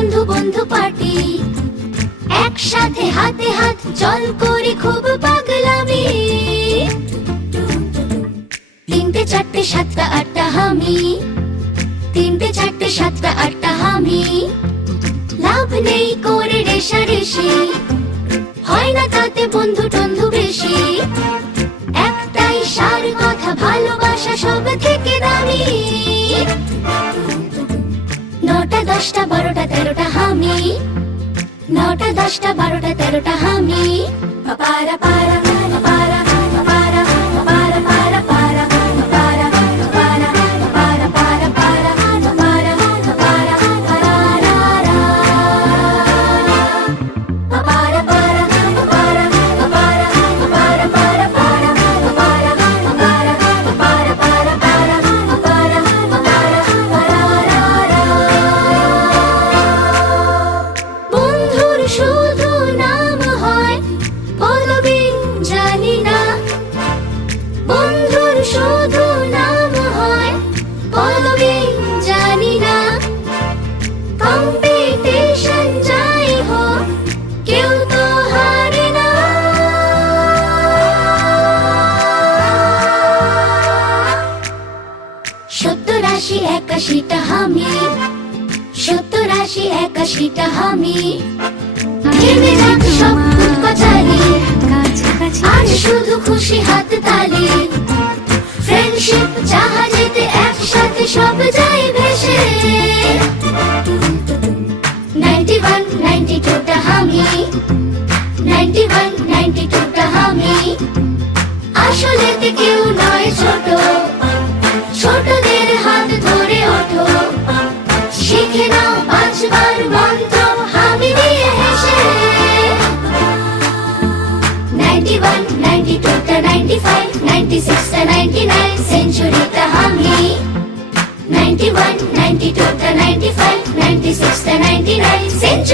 বন্ধু বন্ধু পার্টি, একসাথে হাতে হাত চল করি খুব পাগলামি। 3টে 4টে 7টা 8টা হামি, 3টে 4টে 7টা 8টা হামি। লাভ নেই করে রেশারেশি, হয় না তাতে বন্ধু টন্ধু বেশি। একটাই সার কথা, ভালোবাসা সব থেকে দামি। 9টা 10টা 12টা 13টা হামি, 9টা 10টা 12টা 13টা হামি। পাপারা পারা পাপারা পাপারা পাপারা পারা পারা পাপারা পাপারা পাপারা পারা পারা পাপারা পাপারা পারা পাপারা পারা পাপারা পাপারা পাপারা পারা পারা পাপারা পাপারা পাপারা পারা পারা পাপারা পাপারা পারা। বন্ধুর শুধু নাম হয় পদবী জানি না, বন্ধুর শুধু নাম হয় পদবী জানি না। কম্পিটিশন যাই হোক কেউ তো হারে না। 70 80 81টা হামি, 70 80 81টা হামি। থেমে যাক সব কুটকচালি, আর শুধু খুশি হাত তালি। ফ্রেন্ডশিপ জাহাজেতে একসাথে সব যাই ভেসে। 91 92টা হামি, 91 92টা হামি। আসলেতে কেউ নয় ছোট, ছোটদের হাত ধরে ওঠো। শিখে নাও বাঁচবার মন্ত্র হামি দিয়ে হেসে। 91 92টা 95 96টা 99 সেঞ্চুরিটা হামি। 91 92টা 95 96টা 99 সেঞ্চুরি।